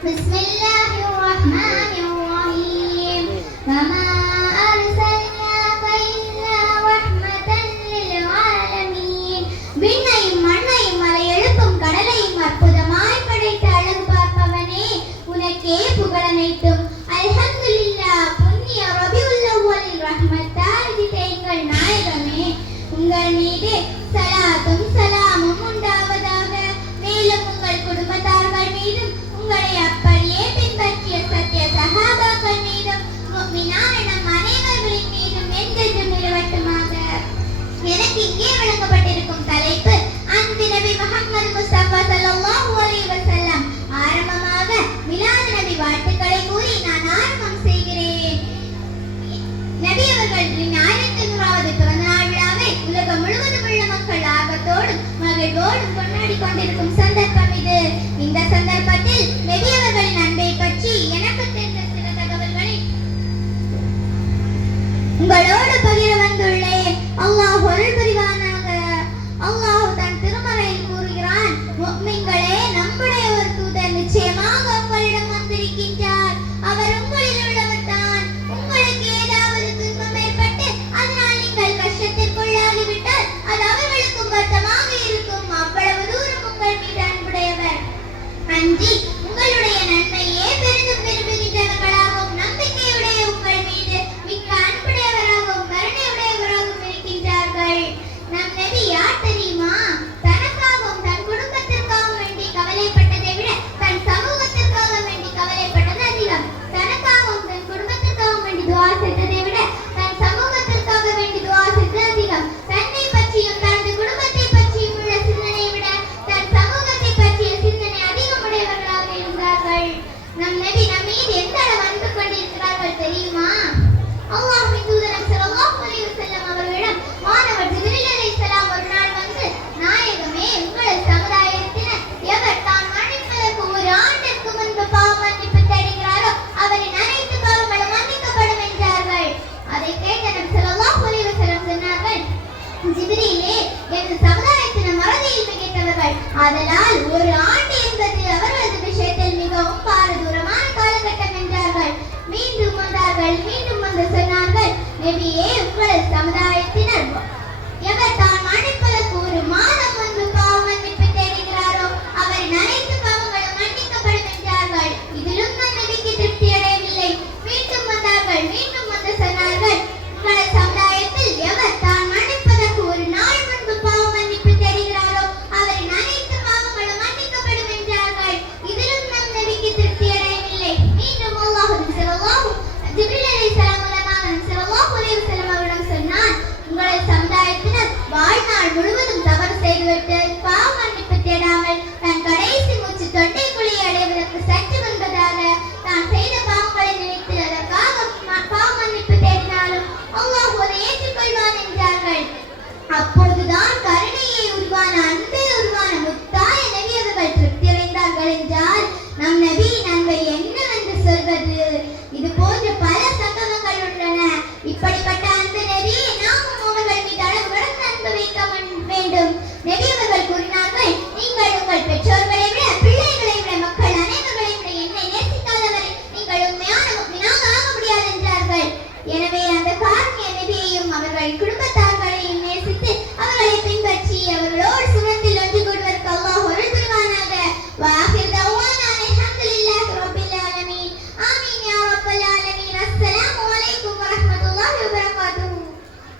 بسم الله الرحمن الرحيم وما أرسلناك إلا رحمة للعالمين விண்ணையும் மண்ணையும் மலை எழுப்பும் உங்கள் மீது சலாத்தும் சலா மகிழ்வோடு கொண்டாடி கொண்டிருக்கும் சந்தர்ப்பம் இது. இந்த சந்தர்ப்பத்தில் நெடியவர்களின் அன்பை பற்றி எனக்கு தெரிந்த சில தகவல்களை உங்களோடு பகிர வந்துள்ளேன். அல்லாஹ் அருள் புரிவானாக அல்லாஹ் தன் திருமறையில் கூறுகிறான் bendito. அவரின் அனைத்து மன்னிக்கப்படும் என்றார்கள். அதை கேட்ட நபி ஸல்லல்லாஹு அலைஹி சொன்னார்கள் ஜிப்ரீலே எனது சமுதாயத்தினர் மறதியில் மிகட்டவர்கள் அதனால் ஒரு ஆண்டு என்பது அவர்களது விஷயத்தில் மிகவும் பாரதூரம் நபியே உங்கள் சமுதாய அப்பொழுதுதான் கருணை